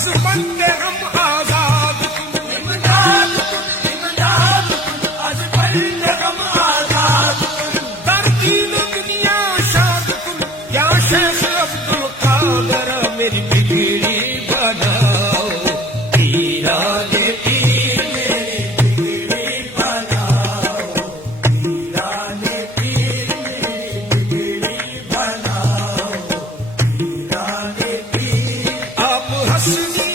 बस बंदे हम आजाद कुन इमदाद कुन आज बंदे हम आजाद कुन दर्दीन दुनिया शाद कुन या शेख अब्दुल कादर मेरी बिगड़ी बनाओ पीराने पीर मेरी बिगड़ी बनाओ पीराने पीर मेरी बिगड़ी बनाओ पीराने पीर आप हसनी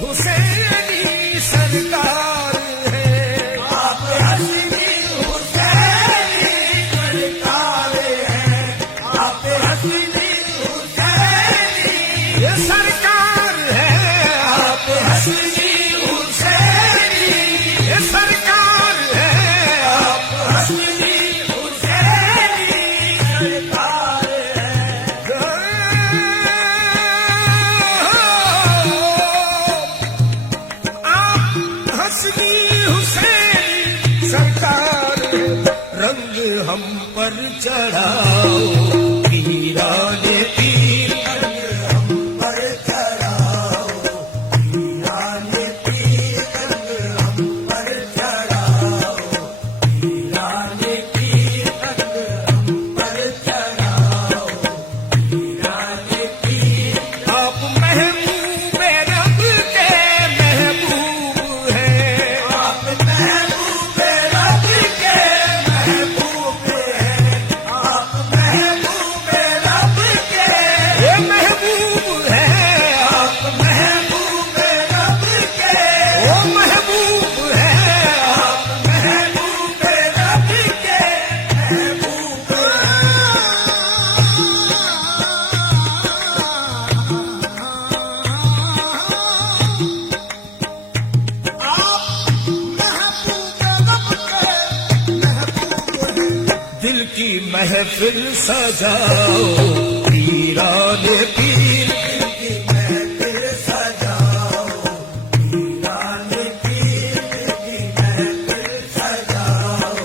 हुसैनी सरकार है आप हसनी हुसैनी सरकार है आप हसनी हुसैनी ये सरकार है आप हसनी हुसैनी ये सरकार है आप हसनी हुसैनी सरकार आप हसनी हुसैनी सरकार रंग हम पर चढ़ाओ पीराने पीर रंग हम पर चढ़ाओ पीराने पीर रंग हम पर चढ़ाओ पीराने पीर रंग हम पर चढ़ाओ पीराने पीर आप महबूब रब के महबूब हैं आप महबूब रब के महबूब हैं आप महबूब रब के ये महबूब है आप महबूब रब के वो महबूब है आप महबूब रब के महबूब दिल की महफिल सजाओ पीराने पीर दिल की महफिल सजाओ पीराने पीर दिल की महफिल सजाओ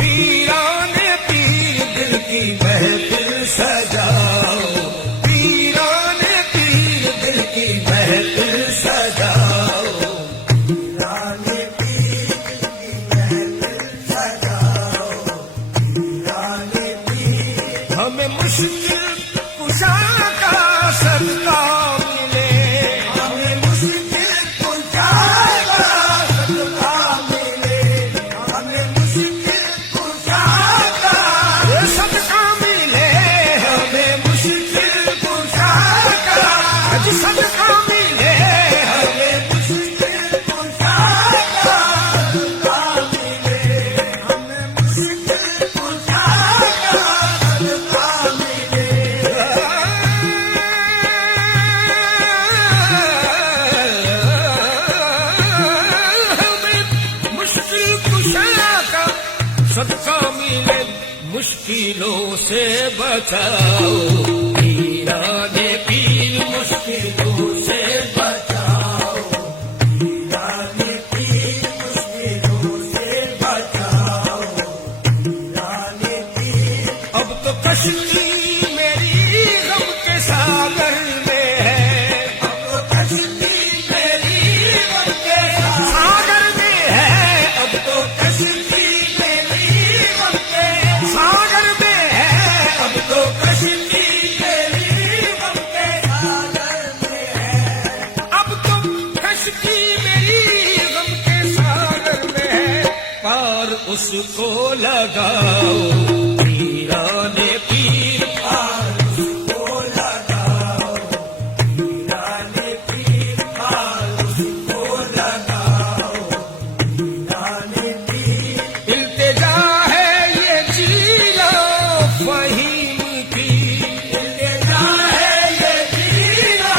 पीराने पीर दिल की महफिल सजाओ पीराने पीर दिल की महफिल सजाओ पीराने पीर दिल की महफिल सजाओ पीराने पीर हमें मुश्किल कुशा का सदका मिले हमें मुश्किल कुशा का सदका मिले हमें मुश्किल कुशा का सदका मिले हमें मुश्किल कुशा का आज सदका मिले हमें मुश्किल कुशा का सदका मिले हमें मुश्किल कुशा का सदका मिले हमें मुश्किल कुशा का सदका मिले मुश्किलों से बचाओ पीराने पीर मुश्किलों से बचाओ पीराने पीर मुश्किलों से बचाओ पीराने पीर अब तो कश्ती मेरी गम के सागर में है अब तो कश्ती मेरी गम के सागर में है अब तो कश्ती मेरी गम के सागर में है अब तो कश्ती मेरी गम के सागर में है अब तो कश्ती मेरी गम के सागर में है पार उसको लगाओ पीराने पीर पार उसको लगाओ पीराने पीर पार उसको लगाओ पीराने पीर इल्तिजा है ये जीला फहीम की इल्तिजा है ये जीला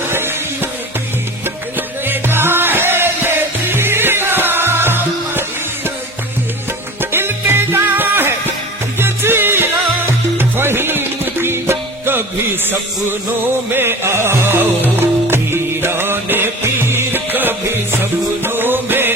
फहीम की इल्तिजा है ये जीला इल्तिजा है ये जीना फहीम की कभी सपनों में आओ पीराने पीर कभी सपनों में